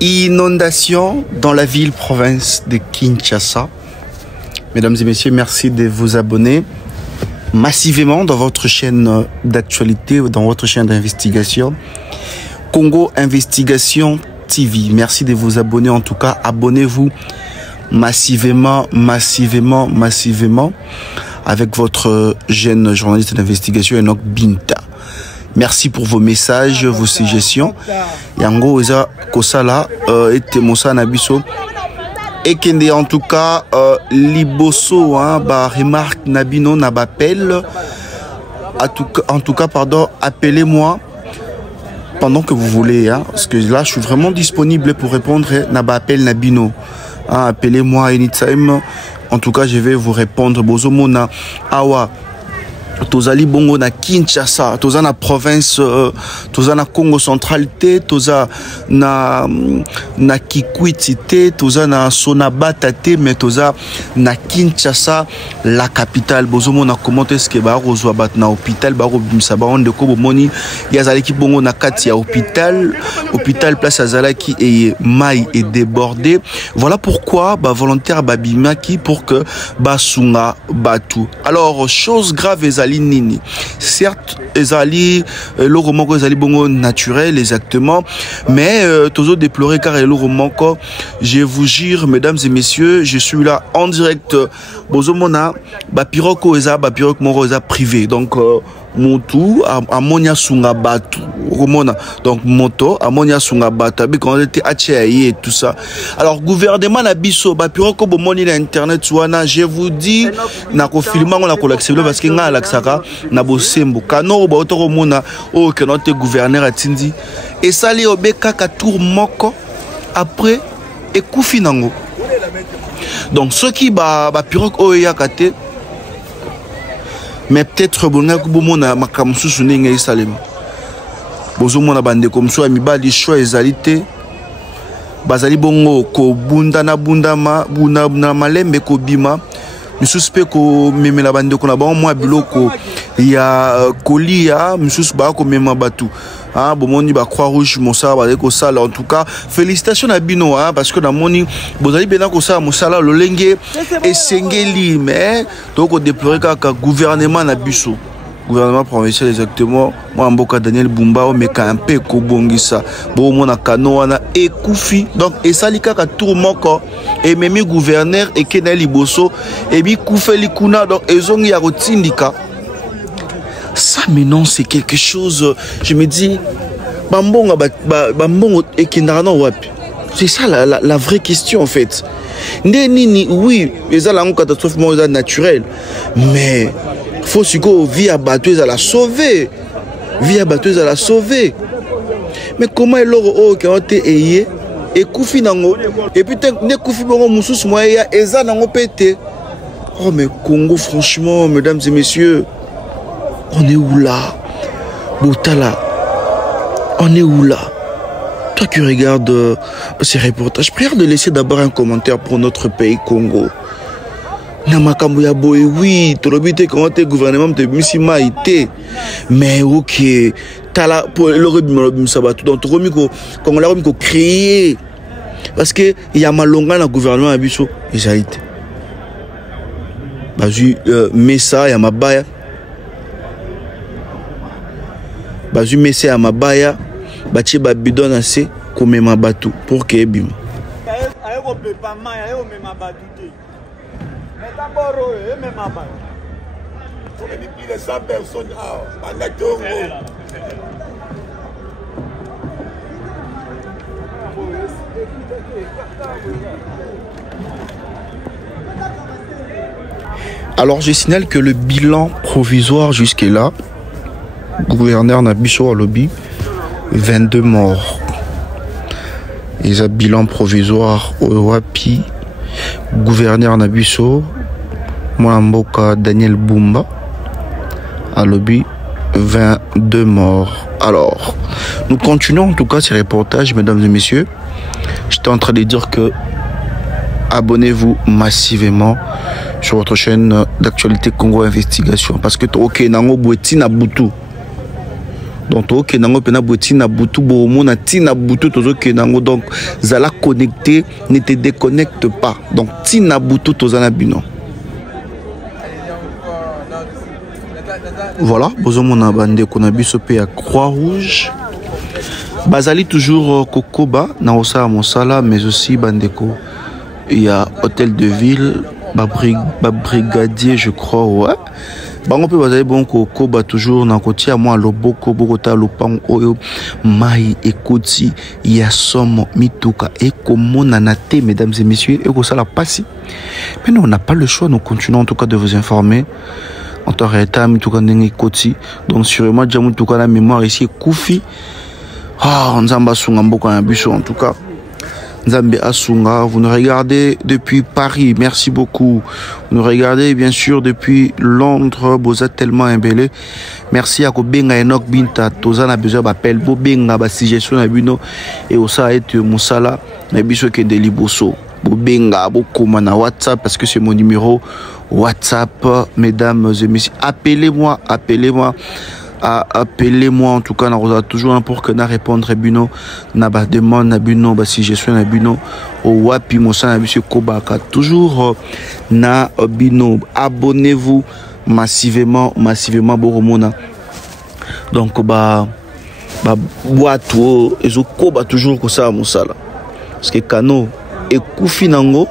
Inondation dans la ville-province de Kinshasa. Mesdames et messieurs, merci de vous abonner massivement dans votre chaîne d'actualité ou dans votre chaîne d'investigation. Congo Investigation TV. Merci de vous abonner. En tout cas, abonnez-vous massivement avec votre jeune journaliste d'investigation Enoch Binta. Merci pour vos messages, vos suggestions. Yango eza kosala ete mosana biso. Et kende en tout cas liboso ba remarque nabino na bapel. En tout cas pardon, appelez-moi pendant que vous voulez parce que là je suis vraiment disponible pour répondre na bapel nabino. Appelez-moi anytime. En tout cas, je vais vous répondre. Bozomona awa tozali bongo na Kinshasa, toza na province, toza na Congo centralité, toza na Kikwiti te, toza na Sonabata te, mais toza na Kinshasa, la capitale. Bozomona comment est-ce que ba rozwa bat na hôpital, ba robimisa ba onde ko bomoni yazalaki bongo na kati ya hôpital place azalaki et mai est débordé. Voilà pourquoi ba volontaire babimaki pour que ba sunga batu. Alors chose grave ezali nini. Certes, ezali le roman ko ezali bongo naturel exactement, mais tozo déplorer car le roman ko, je vous jure mesdames et messieurs, je suis là en direct. Bozomona ba piroko eza ba piroko moko eza privé. Donc Motu amonia sunga batu romona donc moto amonia sunga batu abi quand on était acheaye et tout ça. Alors gouvernement na biso ba piroko bomoni na internet wana, je vous dis na ko filma on a ko l'accepter parce que nga laksaka na bosembo kano ba otoko mona o que notre gouverneur atindi et sali obeka ka tour moko après et kufi nango. Donc ceux qui ba piroko o yakate. Mais peut-être bonga kubomona makamsusu ninga isalem. Bozomona bande comme so amibali choix ezalité. Bazali bongo ko bunda na bundama buna na malembe ko bima. Misuspect ko memela bande ko na ba moi biloko ya kolia misusu ba ko mema batu. Bomoni ba croix rouge mosala ba ko sala. En tout cas félicitations à bino parce que na moni bozali bena ko sala mosala lolenge et sengeli mais donc déplorer ka gouvernement na biso gouvernement provincial exactement moi mboka Daniel Bumba o meka un peu ko bongisa bo mona kano wana ekufi donc esali kaka tour moko et memi gouverneur et kenali boso et bi kufeli kuna donc ezongi ya rotindika. Ça maintenant c'est quelque chose, je me dis c'est ça la vraie question en fait. Oui, les a catastrophe naturelle, mais faut que vie à batteuse à la sauver. Vie à batteuse à la sauver. Mais comment est l'euro qui ont été et koufi nango et puis ne koufi bongo mususu moya eza nango pété. Oh mais Congo franchement mesdames et messieurs, on est où là? Boutala, on est où là? Toi qui regardes ces reportages, prière de laisser d'abord un commentaire pour notre pays Congo. Namakambo ya boy, oui, tu l'obité comment t'es gouvernement de Missima été. Mais ok, t'as là pour le rebim sabatou, donc tu remis qu'on l'a remis qu'on créer. Parce que il y a malonga dans le gouvernement à Bisso, et ça a été. Bah, mais ça, il y a ma baille. Bazu messe à mabaya batie babidon assez comme ma batou pour que bim. Alors je signale que le bilan provisoire jusque-là, gouverneur Nabiso à lobby, 22 morts. Ils ont bilan provisoire au Wapi, gouverneur Nabiso, Mouamboka Daniel Bumba, à lobby, 22 morts. Alors, nous continuons en tout cas ces reportages, mesdames et messieurs. J'étais en train de dire que abonnez-vous massivement sur votre chaîne d'actualité Congo Investigation. Parce que ok, nango boueti na butu. Donc ok nango pena botina butu boromona tina butu tozo ke nango donc zala connecté, ne te déconnecte pas. Donc tina butu tozana bino. Voilà, bozomona bande ko na biso pe ya Croix-Rouge. Bazali toujours Kokoba na osa mosala, mais aussi bandeko il y a hôtel de ville, brigadier je crois, ouais. Bango pe bazali bon Kokoba toujours na koti ya moi loboko bokota lopango oyo mai ekoti ya somo mituka ekomona na te, mesdames et messieurs, et ça la passe. Mais nous on n'a pas le choix, nous continuons en tout cas de vous informer. En temps réel, mituka ndenge ekoti. Donc sûrement déjà mituka la mémoire ici Koufi. Ah, Nzamba Sunga Mboka na biso en tout cas. Nzambe Asunga, vous nous regardez depuis Paris, merci beaucoup. Vous nous regardez bien sûr depuis Londres, vous êtes tellement embellés. Merci à Kobenga Enoch Binta, Tozan a besoin d'appel, Bobenga, Basigestion na bino, et Osa et Moussala, na biso Kende Liboso. Bobenga, Bokoma na WhatsApp, parce que c'est mon numéro WhatsApp, mesdames et messieurs. Appelez-moi. Appelez-moi en tout cas, on a toujours un pour que na répondre bino na ba demande na bino ba suggestion na bino au wapi mosa na monsieur Kobaka toujours na bino. Abonnez-vous massivement boromona. Donc boîte ezo koba toujours ko ça mosala parce que kano et kufi nango.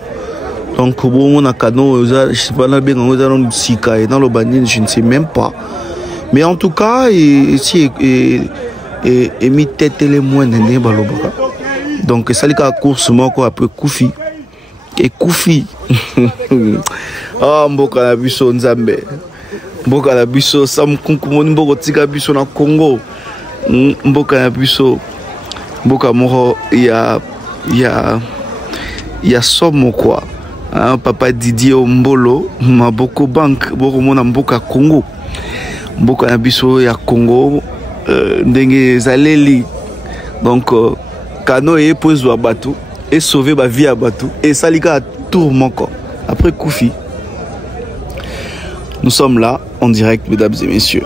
Donc boromona kano je sais pas na benga ngo dans sika et dans le banine je ne sais même pas. Mais en tout cas, ici, et mi tête les moins de balobaka. Donc, ça les cas course moi quoi après Koufi. Et Koufi. Ah, mboka na biso Nzambe. Mboka na biso sam kunkumoni mboko tika biso na Congo. Mboka na biso. Mboka moro ya somo quoi. Hein, papa Didier Ombolo, Maboko Bank, boko mona mboka Congo. Mboka na biso ya Congo ndenge zaleli. Donc kano e pozwa bateau et sauver ba vie à bateau et salika tour moko après Koufi. Nous sommes là en direct, mesdames et messieurs.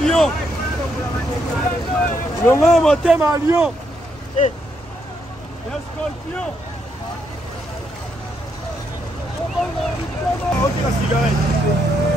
Lion. Longa motema Lion. Eh. Un scorpion. Ok, la cigarette.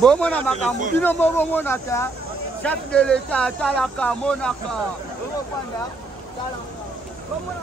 Bomona makambo bino mobomona ta chef de l'état talaka monaka okopanda tala bomona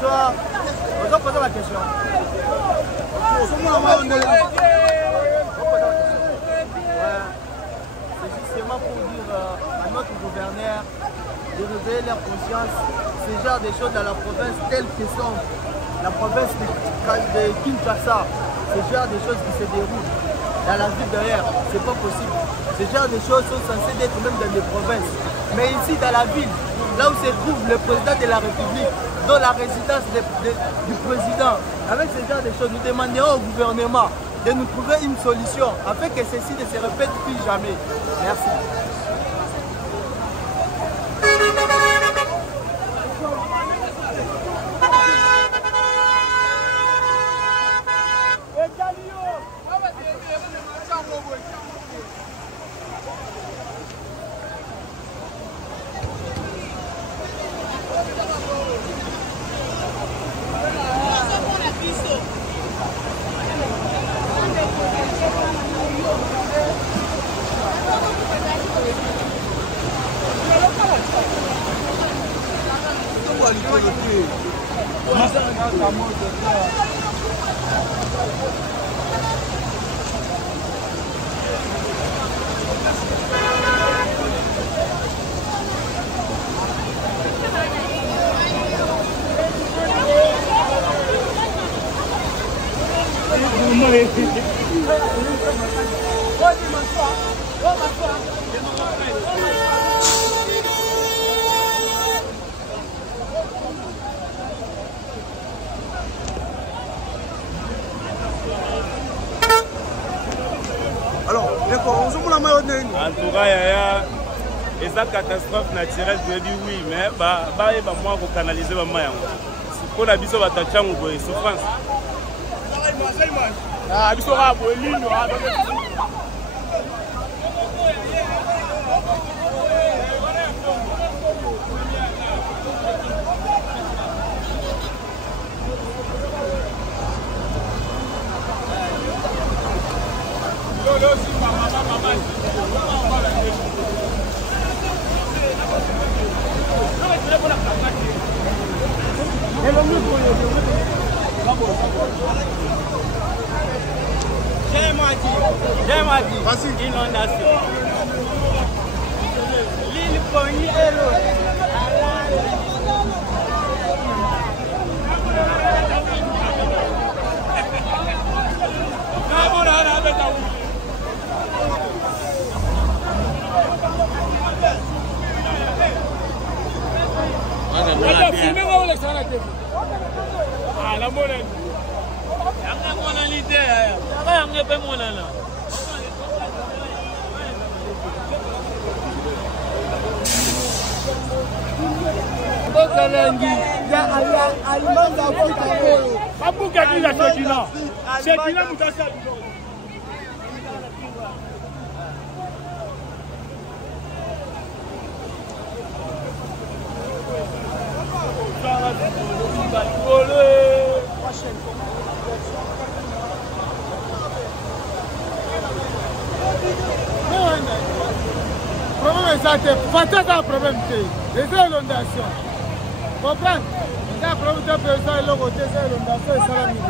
bonsoir. Vous en posez la question. C'est justement pour dire à notre gouverneur de réveiller leur conscience, ce genre de choses dans la province telle que sont la province de Kinshasa, ce genre de choses qui se déroulent dans la ville derrière, c'est pas possible. Ce genre de choses sont censées être même dans les provinces. Mais ici dans la ville, là où se trouve le président de la République, dans la résidence du président, avec ce genre de choses, nous demanderons au gouvernement de nous trouver une solution afin que ceci ne se répète plus jamais. Merci. Alors, en tout cas, il y a une catastrophe naturelle, je dis oui, mais il va moi canaliser ma main. Pour la biso va t'acheter une souffrance. Ah, biso va boire J'ai dit, inondation. L'île Pogny est l'eau. Ah, la monnaie. La monalité. La monnaie. Abuka kila Shekina. Shekina mutasa. Problème ça c'est pas un problème les inondations. Comprends? C'est un problème de ça et le côté des inondations et ça va nous.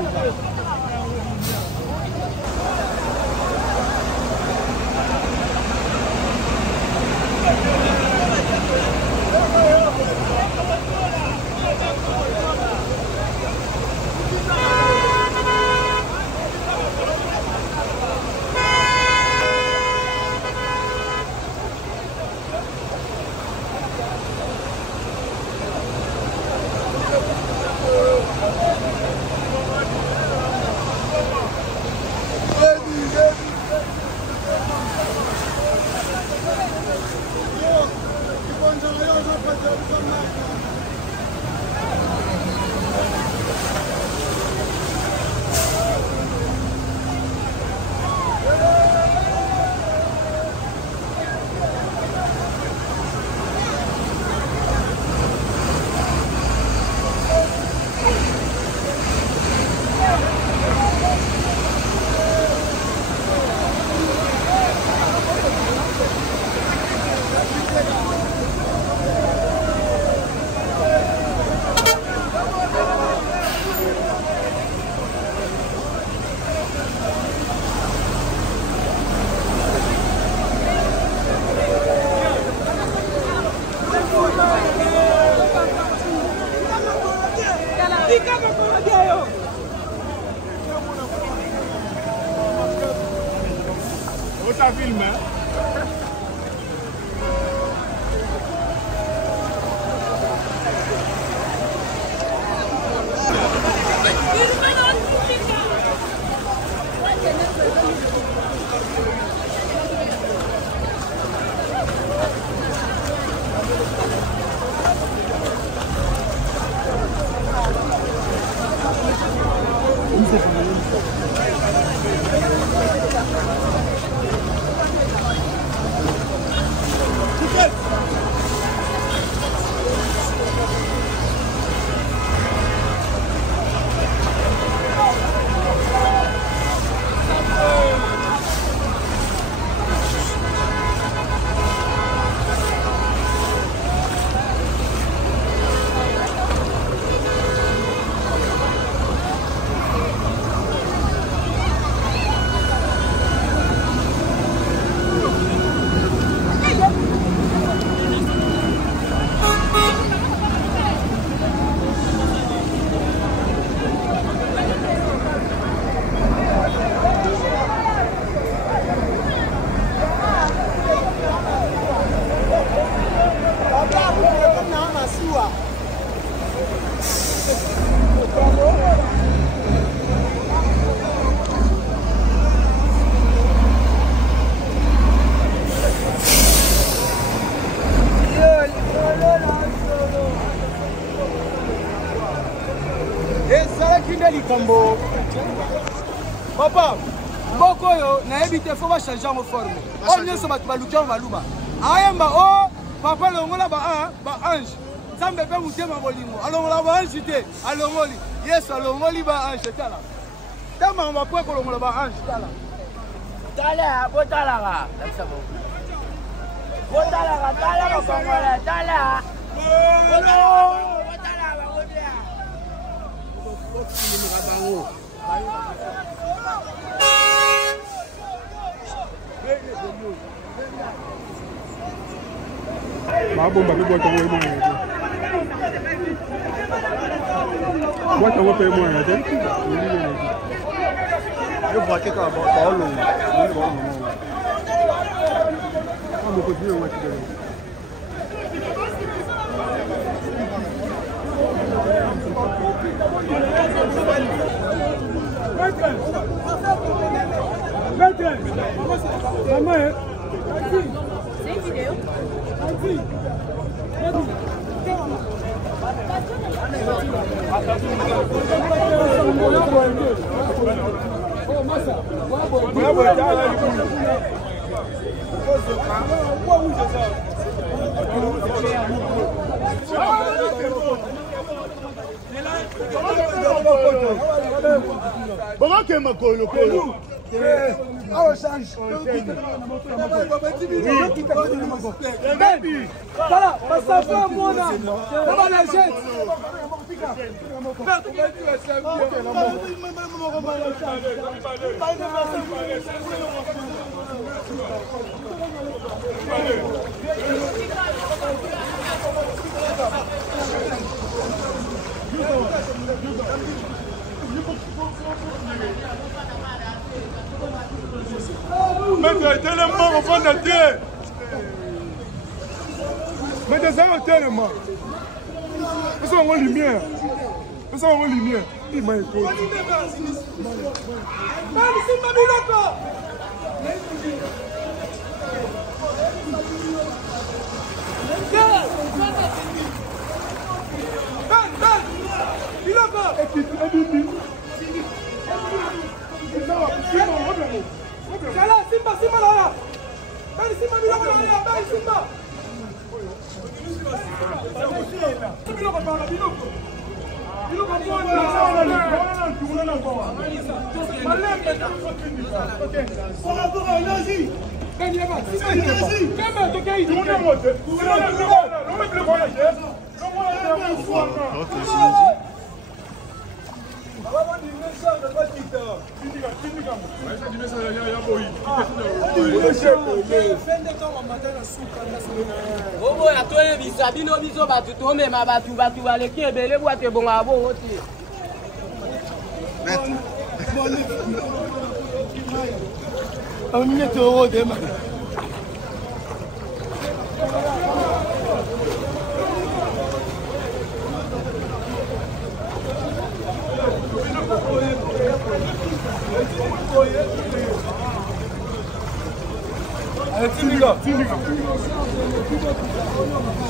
Outra filme. Papa, mboko yo na ebite faut va changer en forme. On ne se bat pas luka maluba. Ayamba oh papa longola ba ange. Zambe pe mutema bolingo. Alongola ba ange te. Alongoli. Yes alongoli ba ange tala. Tama on va pas kolongola ba ange tala. Tala botala. Botala tala kongola tala. Mabomba ke bota wo mo ngete. Bota wo pe mo ngete. Yo ba ke ka ba lo. Mo ko dio wa ke. Mettez tellement au fond de terre. Mettez ça au tellement. Nous sommes en lumière. Nous sommes en lumière. Il m'a écouté.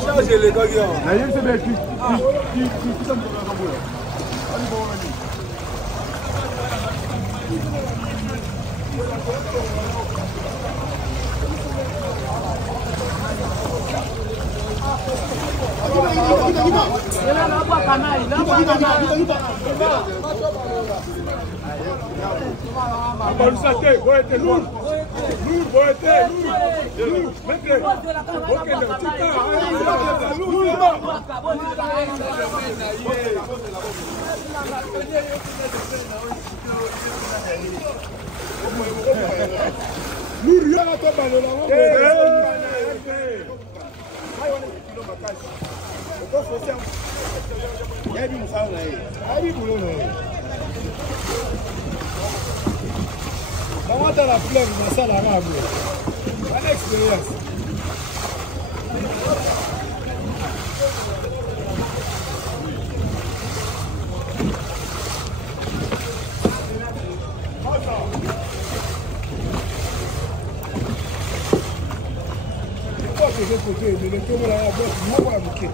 Chargez les gars. Dans la flemme, dans ça, la rame. Une expérience. Je vais côté, mais le tour de la boîte, moi, on va bouquer.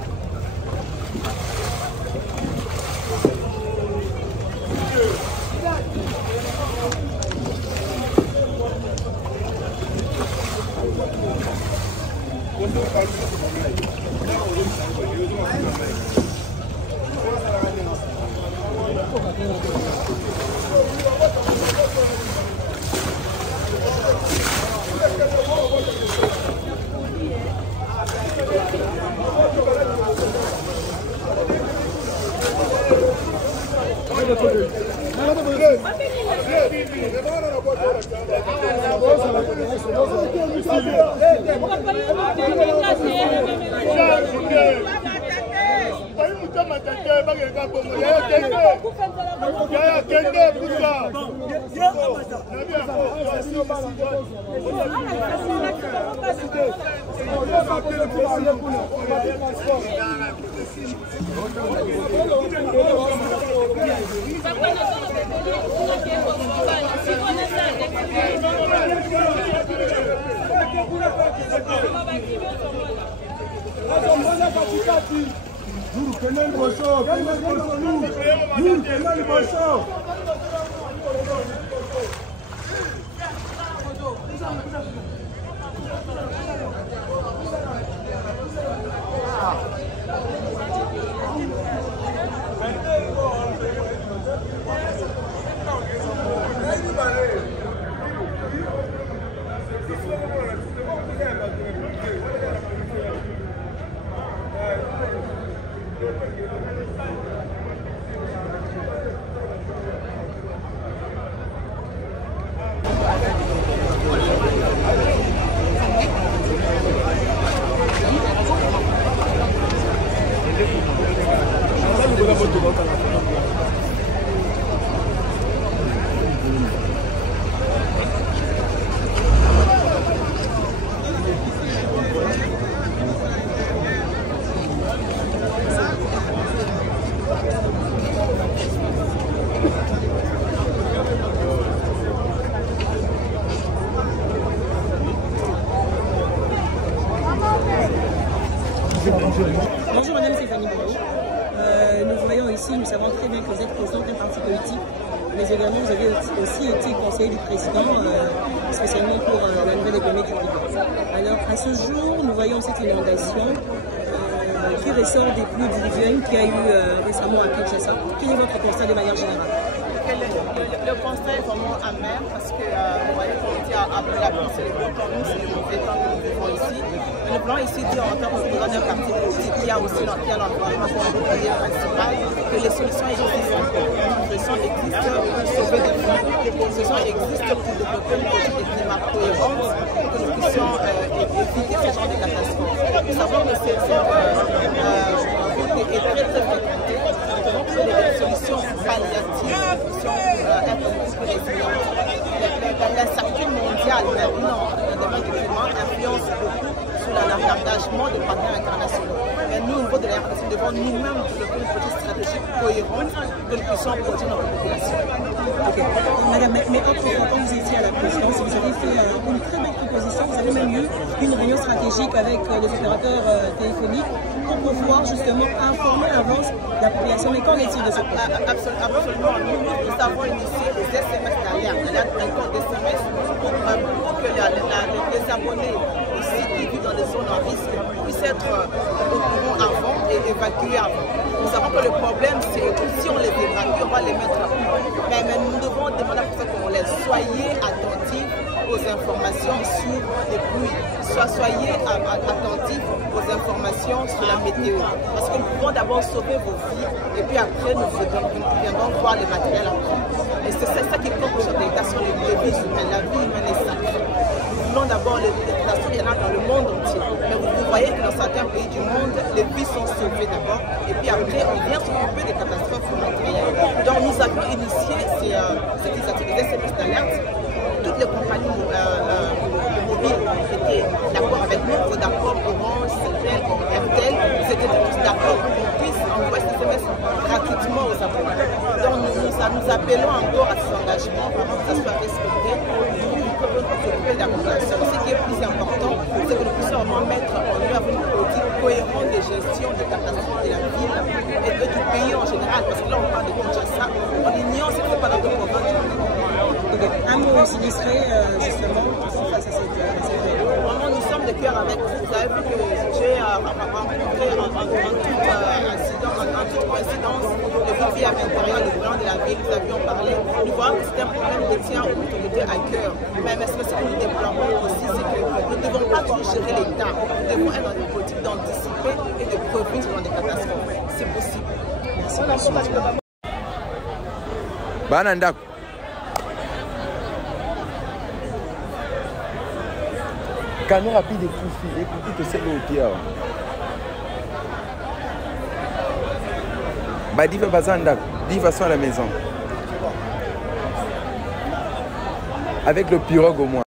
Bonjour madame Stéphanie Bourreau. Nous voyons ici, nous savons très bien que vous êtes président d'un parti politique, mais également vous avez aussi été conseiller du président, spécialement pour la nouvelle économie du Liban. Alors à ce jour, nous voyons cette inondation qui ressort des pluies diluviennes qu'il y a eu récemment à Kinshasa. Quel est votre constat de manière générale? Le constat est vraiment amer parce que vous voyez qu'on était après la pluie, c'est le bon temps, nous c'est le mauvais temps que nous vivons ici. Mais nous pouvons ici dire en tant que président d'un parti politique qui a aussi l'environnement comme le principal que les solutions existent. Les solutions existent pour sauver des vies, les solutions existent pour développer une politique de climat cohérente pour que nous puissions éviter ce genre de catastrophe. Nous savons que cette route est très fréquentée, donc les solutions palliatives l'incertitude mondiale maintenant dans le domaine du climat influence beaucoup sur l'engagement des partenaires internationaux. Et nous, au niveau de la RDC, nous devons nous-mêmes développer une politique stratégique cohérente que nous puissions protéger notre population. Ok. Madame, mais autrefois, quand vous étiez à la présidence, vous avez fait une très belle proposition. Vous avez même eu une réunion stratégique avec les opérateurs téléphoniques pour pouvoir justement informer à l'avance la population. Mais qu'en est-il de ce point? Absolument. Nous avons initié les SMS d'alerte, un code d'SMS pour que les abonnés ici qui vivent dans les zones en risque puissent être au courant avant et évacués avant. Nous savons que le problème, c'est que si on les évacue, on va les mettre à plus. Mais nous devons demander à ceux qu'on laisse. Soyez attentifs aux informations sur les pluies. Soyez attentifs aux informations sur la météo. Parce que nous pouvons d'abord sauver vos vies et puis après nous viendrons voir les matériels après. Et c'est ça qui compte pour cette délégation, les vies humaines. La vie humaine est sacrée. Nous voulons d'abord les délégations, il y en a dans le monde entier. Mais vous voyez que dans certains pays du monde, les vies sont sauvées d'abord et puis après on vient s'occuper des catastrophes matérielles. Donc nous avons initié cette initiative des SMS d'alerte. Toutes les compagnies mobiles étaient d'accord avec nous, Vodacom, Orange, Celtel, RTL, ils étaient tous d'accord pour qu'on puisse envoyer ces SMS gratuitement aux abonnés. Donc nous appelons encore à ces engagements, vraiment que ça soit respecté, pour s'occuper de la population. Ce qui est plus important, c'est que nous puissions vraiment mettre en œuvre une politique cohérente de gestion des catastrophes de la ville et du pays en général, parce que là on parle de Kinshasa, on ignore ce qui se passe dans d'autres provinces. Un mot aussi discret, justement, face à cette vraiment, nous sommes de cœur avec vous. Vous avez vu que j'ai rencontré en toute coïncidence le conflit à l'intérieur, le plan de la ville, nous avions parlé. Nous voyons que c'est un problème qui tient aux autorités à cœur. Mais ce que nous déplorons aussi, c'est que nous ne devons pas toujours gérer l'État. Nous devons être dans une politique d'anticiper et de prévenir ce genre de catastrophes. C'est possible. Merci. Banandako. Canon rapide et Koufi, écoutez que c'est le Pierre. Bah, dis pas ça, dis façon à la maison. Avec le pirogue au moins.